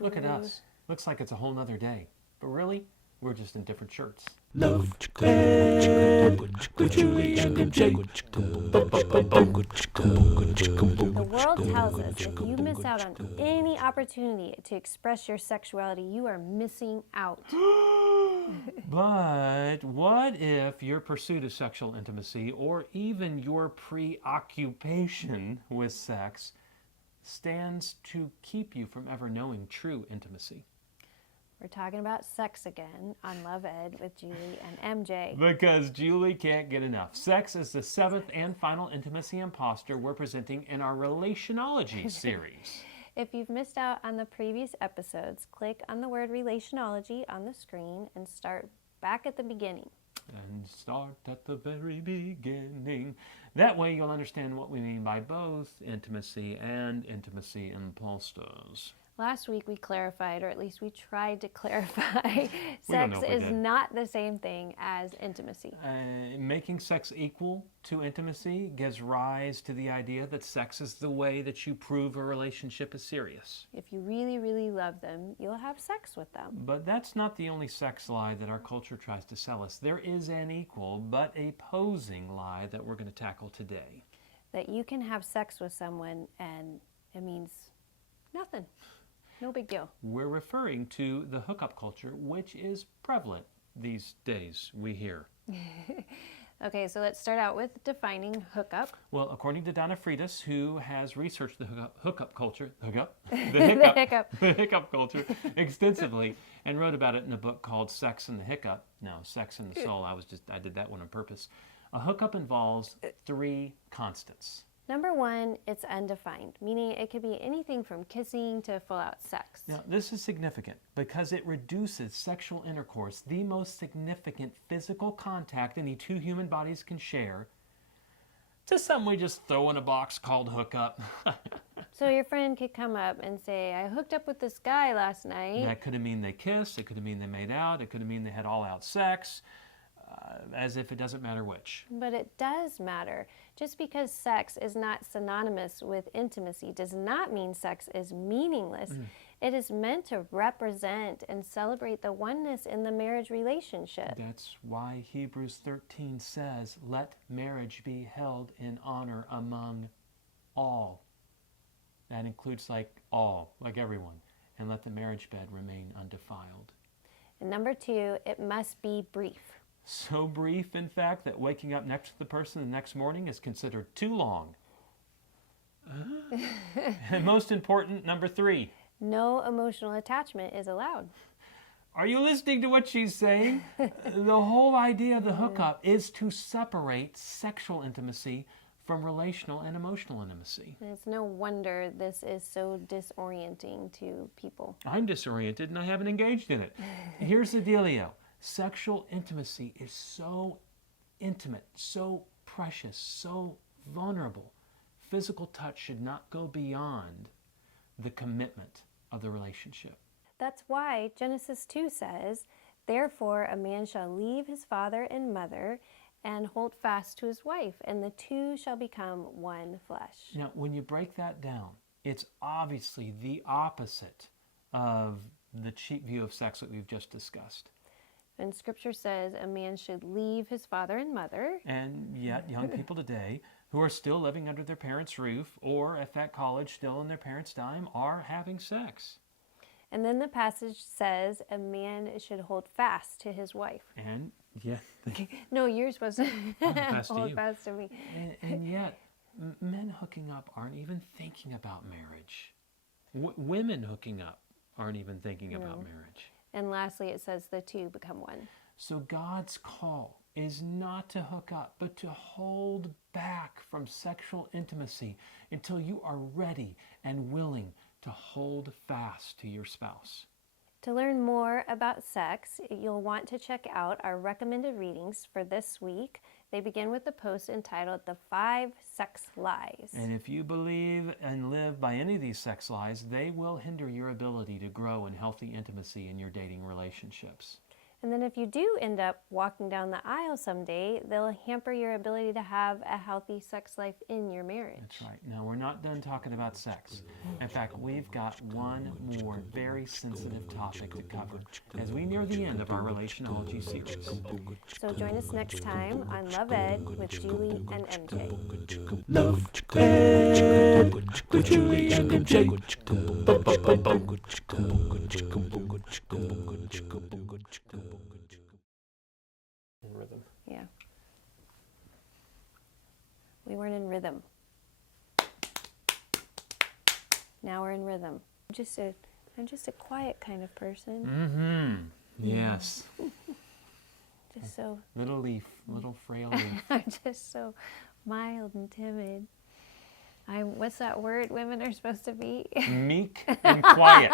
Look at us. Looks like it's a whole nother day. But really, we're just in different shirts. Love Ed with Julie and MJ. The world tells us if you miss out on any opportunity to express your sexuality, you are missing out. But what if your pursuit of sexual intimacy, or even your preoccupation with sex, stands to keep you from ever knowing true intimacy? We're talking about sex again on Love Ed with Julie and MJ. Because Julie can't get enough. Sex is the seventh and final intimacy imposter we're presenting in our Relationology series. If you've missed out on the previous episodes, click on the word Relationology on the screen and start back at the beginning. And start at the very beginning. That way you'll understand what we mean by both intimacy and intimacy imposters. Last week we clarified, or at least we tried to clarify, don't sex know if we is did. not the same thing as intimacy. Making sex equal to intimacy gives rise to the idea that sex is the way that you prove a relationship is serious. If you really, really love them, you'll have sex with them. But that's not the only sex lie that our culture tries to sell us. There is an equal but opposing lie that we're going to tackle today. That you can have sex with someone and it means nothing. No big deal. We're referring to the hookup culture, which is prevalent these days, we hear. Okay, so let's start out with defining hookup. Well, according to Donna Freitas, who has researched the hookup culture, the hiccup culture extensively, and wrote about it in a book called Sex and the Hiccup. No, Sex and the Soul. I did that one on purpose. A hookup involves three constants. Number one, it's undefined, meaning it could be anything from kissing to full-out sex. Now, this is significant because it reduces sexual intercourse, the most significant physical contact any two human bodies can share, to something we just throw in a box called hookup. So your friend could come up and say, I hooked up with this guy last night. That could have mean they kissed, it could have mean they made out, it could have mean they had all-out sex, as if it doesn't matter which. But it does matter. Just because sex is not synonymous with intimacy does not mean sex is meaningless. It is meant to represent and celebrate the oneness in the marriage relationship. That's why Hebrews 13 says, let marriage be held in honor among all. That includes all, like everyone. And let the marriage bed remain undefiled. And number two, it must be brief. So brief, in fact, that waking up next to the person the next morning is considered too long. And most important, number three. No emotional attachment is allowed. Are you listening to what she's saying? The whole idea of the hookup is to separate sexual intimacy from relational and emotional intimacy. And it's no wonder this is so disorienting to people. I'm disoriented and I haven't engaged in it. Here's the dealio. Sexual intimacy is so intimate, so precious, so vulnerable. Physical touch should not go beyond the commitment of the relationship. That's why Genesis 2 says, therefore a man shall leave his father and mother and hold fast to his wife, and the two shall become one flesh. Now, when you break that down, it's obviously the opposite of the cheap view of sex that we've just discussed. And Scripture says a man should leave his father and mother. And yet, young people today who are still living under their parents' roof or if at college still in their parents' dime are having sex. And then the passage says a man should hold fast to his wife. And yet... No, you're supposed to fast to hold you. fast to me. And yet, men hooking up aren't even thinking about marriage. Women hooking up aren't even thinking about marriage. And lastly, it says the two become one. So God's call is not to hook up, but to hold back from sexual intimacy until you are ready and willing to hold fast to your spouse. To learn more about sex, you'll want to check out our recommended readings for this week. They begin with the post entitled The 5 Sex Lies. And if you believe and live by any of these sex lies, they will hinder your ability to grow in healthy intimacy in your dating relationships. And then if you do end up walking down the aisle someday, they'll hamper your ability to have a healthy sex life in your marriage. That's right. Now, we're not done talking about sex. In fact, we've got one more very sensitive topic to cover as we near the end of our Relationology series. So join us next time on Love Ed with Julie and MJ. Love Ed with Julie and MJ. In rhythm. Yeah. We weren't in rhythm. Now we're in rhythm. I'm just a quiet kind of person. Mm-hmm. Yes. Just so Little leaf, little frail leaf. I'm just so mild and timid. What's that word women are supposed to be? Meek and quiet.